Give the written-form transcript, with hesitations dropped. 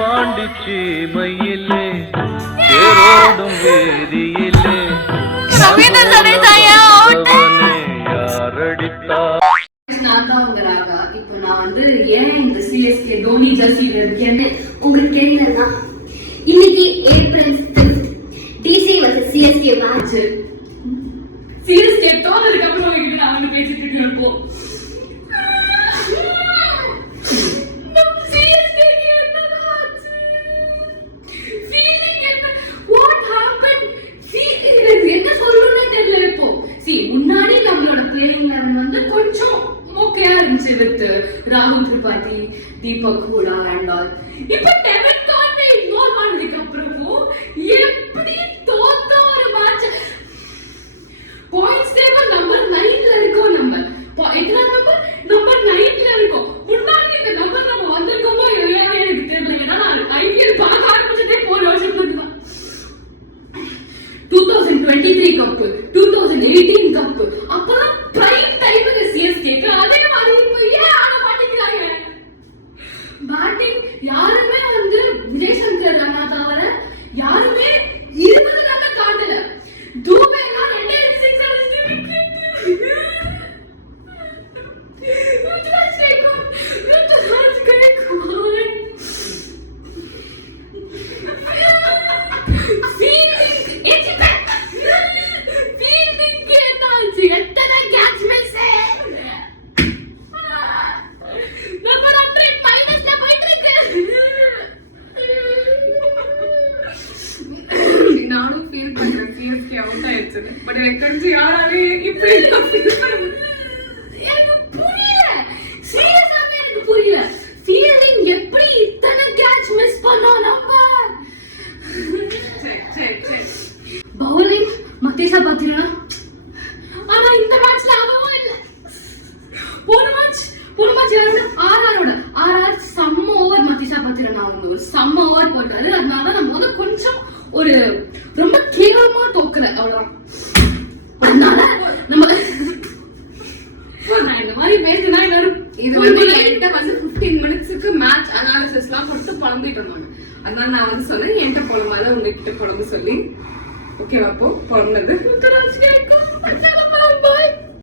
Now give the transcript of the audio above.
பாண்டிச்சீமையிலே தேரோடும் வேதியிலே யாரடித்தார். நான் தான் உங்க ராகா. இப்போ நான் வந்து ஏன் இந்த சிஎஸ்கே தோனி ஜெர்சியில இருக்கேன்னு உங்களுக்கு தெரியலன்னா, இன்னைக்கு April 5 DC vs CSK match. CSK தோனதுக்கு அப்புறம் உங்ககிட்ட நான் வந்து பேசிட்டு இருக்கேன். இப்போ ராகுல் திரிபாதி, தீபக் ஹூடா and all. இப்போ டெவன் கான்வே இன்வால்வ் ஆனதுக்கு அப்புறமும் எப்படி தோத்த ஒரு மேட்ச். பாயிண்ட்ஸ் டேபிள் நம்பர் 9ல இருக்கோம். நம்ம எத்தனை நம்பர் 9ல இருக்கோம். முன்னாடி இந்த நம்பர் நம்ம வந்திருக்கோமோ இல்லையான்னு எனக்கு தெரியல. ஏன்னா நான் ஐபிஎல் பார்க்க ஆரம்பிச்சதே 4 வருஷத்துக்கு தான். 2023 கப், 2018 கப், அப்பெல்லாம் பிரைம் டைமுக்கு சிஎஸ்கேக்கு. அதே மாதிரி இப்போ ஏன் ஆட மாட்டேங்கிறாங்க? பேட்டிங் யாருமே வந்து விஜய் சங்கர் ரன்னா தவிர யாருமே 20 ரன் காட்டல. தூபே எல்லாம் 2 6 அடிச்சு விக்கெட். பட் எனக்கு தெரிஞ்சு யாராலே இப்படி எனக்கு புரியல. சீரியஸாவே எனக்கு புரியல. ஃபீல்டிங் எப்படி இத்தனை கேட்ச் மிஸ் பண்ணோம் நம்ம. பவுலிங் மத்தீஷா பாத்தீங்கன்னா, ஆனா இந்த மேட்ச்ல அதுவும் இல்ல. போன மேட்ச் யாரோட ஆர்ஆர் செம்ம ஓவர் மத்தீஷா பாத்தீங்கன்னா அவங்க ஒரு செம்ம ஓவர் போட்டாரு. அதனால நம்ம வந்து கொஞ்சம் ஒரு ரொம்ப கேவலமா தோக்கல, அவ்வளவுதான். அதனால நம்ம நான் இந்த மாதிரி பேசினா இது வந்து என்கிட்ட வந்து 15 மினிட்ஸுக்கு மேட்ச் அனாலிசிஸ்லாம் கொடுத்து புலம்பிட்டு இருந்தாங்க. அதனால நான் வந்து சொன்னேன் என்கிட்ட புலம்பாத உங்ககிட்ட புலம்பு சொல்லி. ஓகேவா? அப்போ புலம்புனது